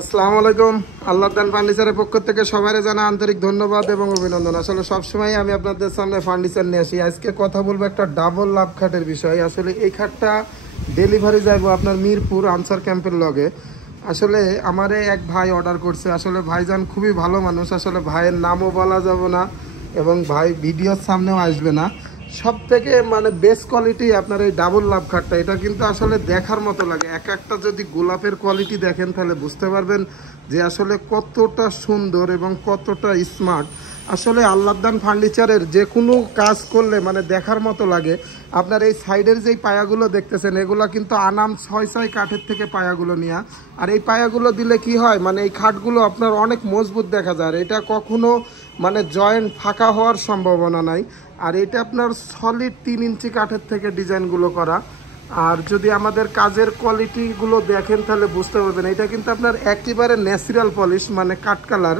আসসালামু আলাইকুম। আল্লাহদান ফার্নিচারের পক্ষ থেকে সবাই জানা আন্তরিক ধন্যবাদ এবং অভিনন্দন। আসলে সবসময় আমি আপনাদের সামনে ফার্নিচার নিয়ে আসি। আজকে কথা বলবো একটা ডাবল লাভ খাটের বিষয়। আসলে এই খাটটা ডেলিভারি যাইবো আপনার মিরপুর আনসার ক্যাম্পের লগে। আসলে আমারে এক ভাই অর্ডার করছে। আসলে ভাইজান খুবই ভালো মানুষ। আসলে ভাইয়ের নামও বলা যাবে না এবং ভাই ভিডিওর সামনেও আসবে না। সব থেকে মানে বেস্ট কোয়ালিটি আপনার এই ডাবল লাভ খাটটা, এটা কিন্তু আসলে দেখার মতো লাগে। এক একটা যদি গোলাপের কোয়ালিটি দেখেন তাহলে বুঝতে পারবেন যে আসলে কতটা সুন্দর এবং কতটা স্মার্ট। আসলে আল্লাহদান ফার্নিচারের যে কোনো কাজ করলে মানে দেখার মতো লাগে। আপনার এই সাইডের যেই পায়াগুলো দেখতেছেন এগুলো কিন্তু আনাম 6 কাঠের থেকে পায়াগুলো নেওয়া। আর এই পায়াগুলো দিলে কি হয়, মানে এই খাটগুলো আপনার অনেক মজবুত দেখা যায়। এটা কখনো মানে জয়েন্ট ফাঁকা হওয়ার সম্ভাবনা নাই। আর এটা আপনার সলিড 3 ইঞ্চি কাঠের থেকে ডিজাইনগুলো করা। আর যদি আমাদের কাজের কোয়ালিটিগুলো দেখেন তাহলে বুঝতে পারবেন এটা কিন্তু আপনার একেবারে ন্যাচারাল পলিশ, মানে কাঠ কালার।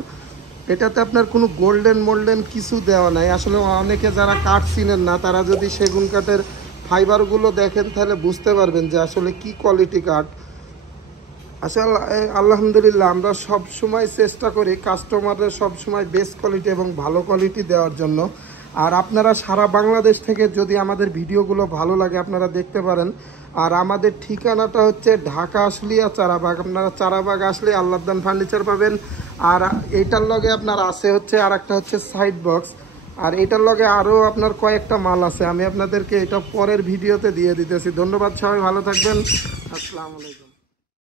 এটাতে আপনার কোনো গোল্ডেন কিছু দেওয়া নাই। আসলে অনেকে যারা কাঠ চিনেন না তারা যদি সেগুন কাঠের ফাইবারগুলো দেখেন তাহলে বুঝতে পারবেন যে আসলে কি কোয়ালিটি কাঠ। আসলে আলহামদুলিল্লাহ আমরা সব সময় চেষ্টা করি কাস্টমারদের সব সময় বেস্ট কোয়ালিটি এবং ভালো কোয়ালিটি দেওয়ার জন্য। আর আপনারা সারা বাংলাদেশ থেকে যদি আমাদের ভিডিওগুলো ভালো লাগে আপনারা দেখতে পারেন। আর আমাদের ঠিকানাটা হচ্ছে ঢাকা আশুলিয়া চারাবাগ। আপনারা চারাবাগ আসলে আল্লাহদান ফার্নিচার পাবেন। আর এইটার লগে আপনার আছে হচ্ছে আর একটা হচ্ছে সাইড বক্স। আর এটার লগে আরও আপনার কয়েকটা মাল আছে, আমি আপনাদেরকে এটা পরের ভিডিওতে দিয়ে দিতেছি। ধন্যবাদ, সবাই ভালো থাকবেন। আসসালামু আলাইকুম।